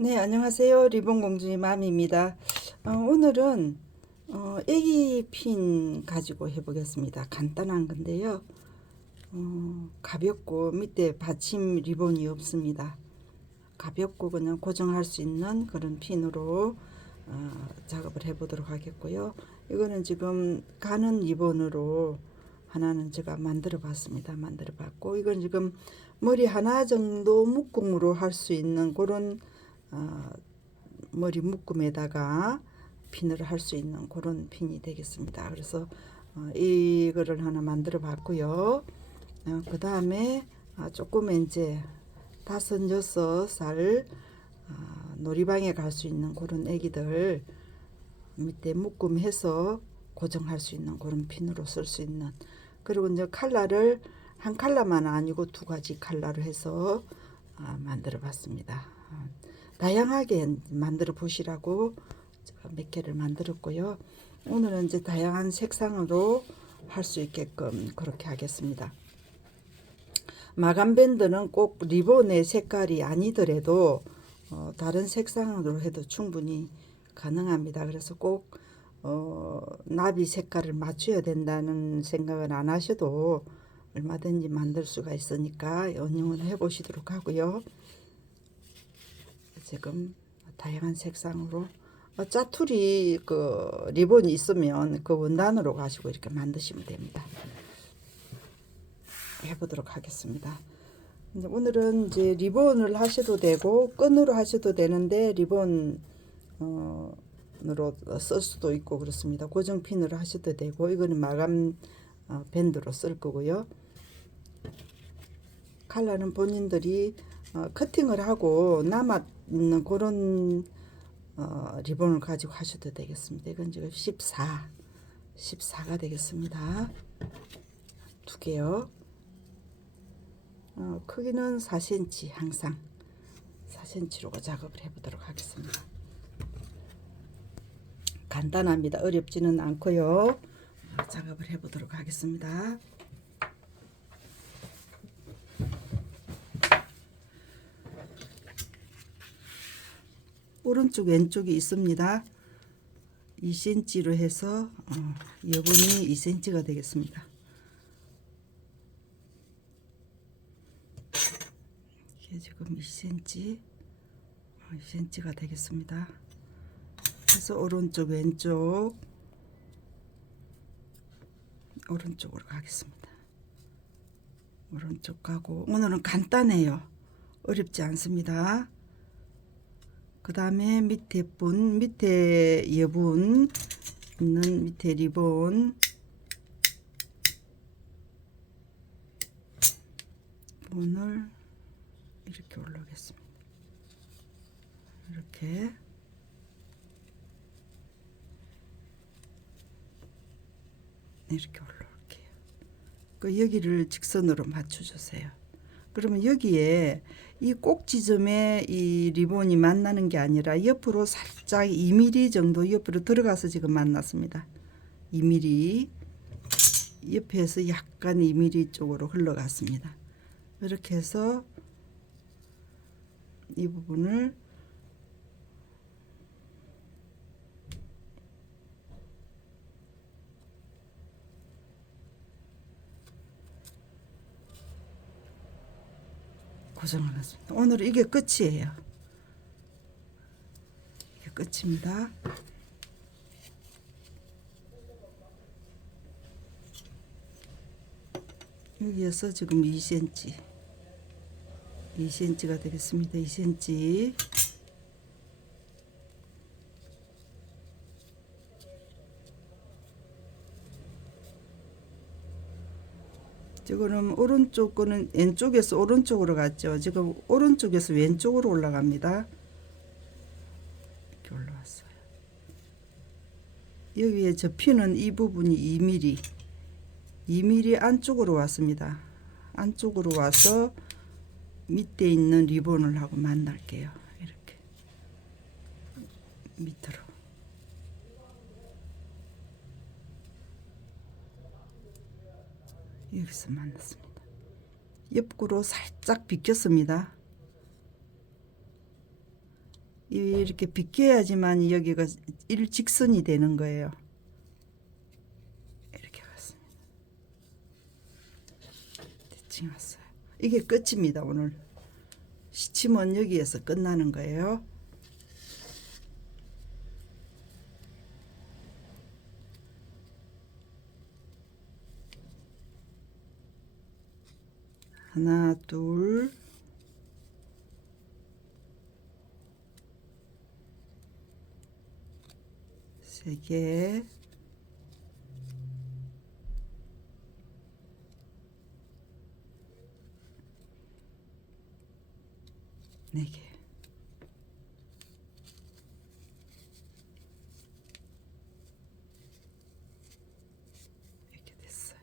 네, 안녕하세요. 리본공주의 맘입니다. 오늘은 애기 핀 가지고 해보겠습니다. 간단한 건데요. 가볍고 밑에 받침 리본이 없습니다. 가볍고 그냥 고정할 수 있는 그런 핀으로 작업을 해보도록 하겠고요. 이거는 지금 가는 리본으로 하나는 제가 만들어 봤습니다. 만들어 봤고, 이건 지금 머리 하나 정도 묶음으로 할 수 있는 그런 머리 묶음에다가 핀을 할 수 있는 그런 핀이 되겠습니다. 그래서 이거를 하나 만들어 봤고요. 그 다음에 조금 이제 5-6살 놀이방에 갈 수 있는 그런 애기들 밑에 묶음해서 고정할 수 있는 그런 핀으로 쓸 수 있는, 그리고 이제 칼라를 한 칼라만 아니고 2가지 칼라로 해서 만들어 봤습니다. 다양하게 만들어 보시라고 제가 몇 개를 만들었고요. 오늘은 이제 다양한 색상으로 할 수 있게끔 그렇게 하겠습니다. 마감 밴드는 꼭 리본의 색깔이 아니더라도 다른 색상으로 해도 충분히 가능합니다. 그래서 꼭 나비 색깔을 맞춰야 된다는 생각은 안 하셔도 얼마든지 만들 수가 있으니까 응용을 해 보시도록 하고요. 지금 다양한 색상으로 짜투리 그 리본이 있으면 그 원단으로 가지고 이렇게 만드시면 됩니다. 해보도록 하겠습니다. 오늘은 이제 리본을 하셔도 되고 끈으로 하셔도 되는데 리본 으로 쓸 수도 있고 그렇습니다. 고정핀으로 하셔도 되고, 이거는 마감 밴드로 쓸 거고요. 칼라는 본인들이 커팅을 하고 남았는 그런 리본을 가지고 하셔도 되겠습니다. 이건 지금 14가 되겠습니다. 2개요. 크기는 4cm, 항상 4cm로 작업을 해보도록 하겠습니다. 간단합니다. 어렵지는 않고요. 작업을 해보도록 하겠습니다. 오른쪽 왼쪽이 있습니다. 2cm로 해서 여분이 2cm가 되겠습니다. 이게 지금 2cm가 되겠습니다. 그래서 오른쪽 왼쪽 오른쪽으로 가겠습니다. 오른쪽 가고, 오늘은 간단해요. 어렵지 않습니다. 그 다음에 밑에 여분 있는 밑에 리본 분을 이렇게 올라오겠습니다. 이렇게 올라올게요. 그 여기를 직선으로 맞춰주세요. 그러면 여기에 이 꼭지점에 이 리본이 만나는 게 아니라 옆으로 살짝 2mm 정도 옆으로 들어가서 지금 만났습니다. 2mm 옆에서 약간 2mm 쪽으로 흘러갔습니다. 이렇게 해서 이 부분을 고정을 했습니다. 오늘은 이게 끝이에요. 이게 끝입니다. 여기에서 지금 2cm가 되겠습니다. 2cm. 지금 오른쪽 거는 왼쪽에서 오른쪽으로 갔죠. 지금 오른쪽에서 왼쪽으로 올라갑니다. 이렇게 올라왔어요. 여기에 접히는 이 부분이 2mm 안쪽으로 왔습니다. 안쪽으로 와서 밑에 있는 리본을 하고 만날게요. 이렇게 밑으로. 여기서 만났습니다. 옆구로 살짝 비꼈습니다. 이렇게 비껴야지만 여기가 일직선이 되는 거예요. 이렇게 갔습니다. 대칭 왔어요. 이게 끝입니다. 오늘 시침은 여기에서 끝나는 거예요. 하나, 둘, 세 개, 네 개. 이렇게 됐어요.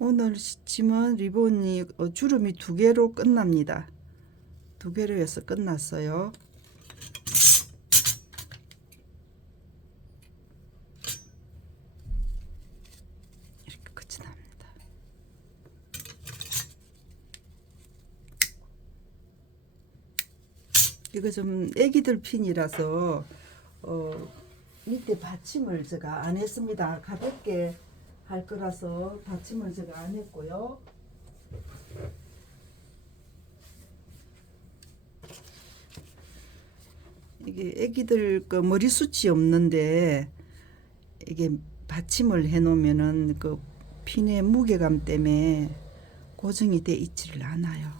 오늘 시침은 리본이 주름이 2개로 끝납니다. 2개로 해서 끝났어요. 이렇게 끝이 납니다. 이거 좀 애기들 핀이라서 밑에 받침을 제가 안 했습니다. 가볍게 할 거라서 받침을 제가 안 했고요. 이게 애기들 그 머리숱이 없는데 이게 받침을 해 놓으면은 그 핀의 무게감 때문에 고정이 돼 있지를 않아요.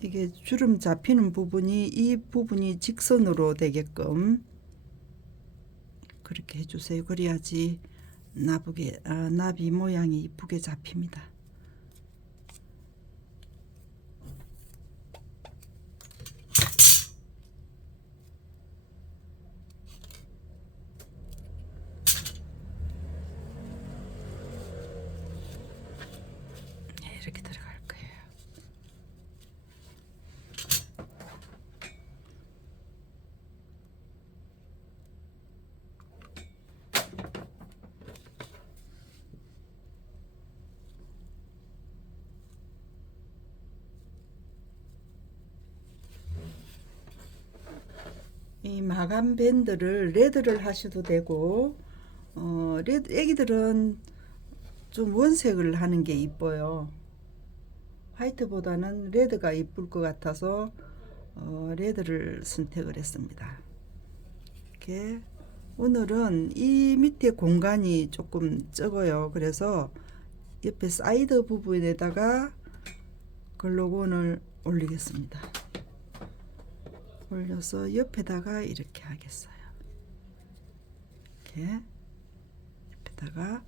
이게 주름 잡히는 부분이 이 부분이 직선으로 되게끔 그렇게 해주세요. 그래야지 나비 모양이 이쁘게 잡힙니다. 이렇게 들어갈 거예요. 이 마감 밴드를 레드를 하셔도 되고 레드 애기들은 좀 원색을 하는 게 이뻐요. 화이트보다는 레드가 이쁠 것 같아서 레드를 선택을 했습니다. 이렇게 오늘은 이 밑에 공간이 조금 적어요. 그래서 옆에 사이드 부분에다가 글루건을 올리겠습니다. 올려서 옆에다가 이렇게 하겠어요. 이렇게 옆에다가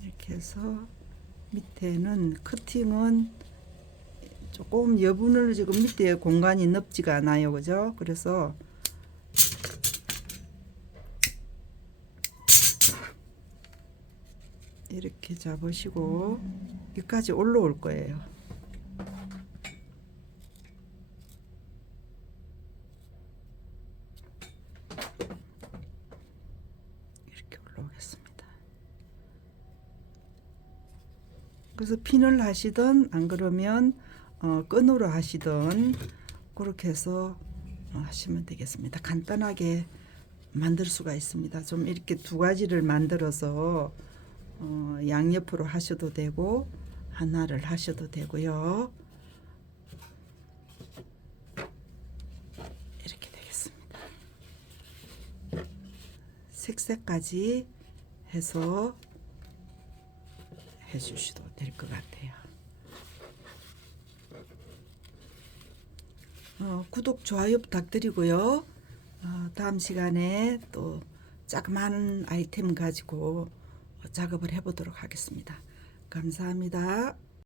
이렇게 해서 밑에는 커팅은 조금 여분을 지금 밑에 공간이 넓지가 않아요. 그죠? 그래서 이렇게 잡으시고 여기까지 올라올 거예요. 이렇게 올라오겠습니다. 그래서 핀을 하시든 안 그러면 끈으로 하시든 그렇게 해서 하시면 되겠습니다. 간단하게 만들 수가 있습니다. 좀 이렇게 2가지를 만들어서 양옆으로 하셔도 되고 하나를 하셔도 되고요. 이렇게 되겠습니다. 색깔까지 해서 해주셔도 될 것 같아요. 구독, 좋아요 부탁드리고요. 다음 시간에 또 자그마한 아이템 가지고 작업을 해보도록 하겠습니다. 감사합니다.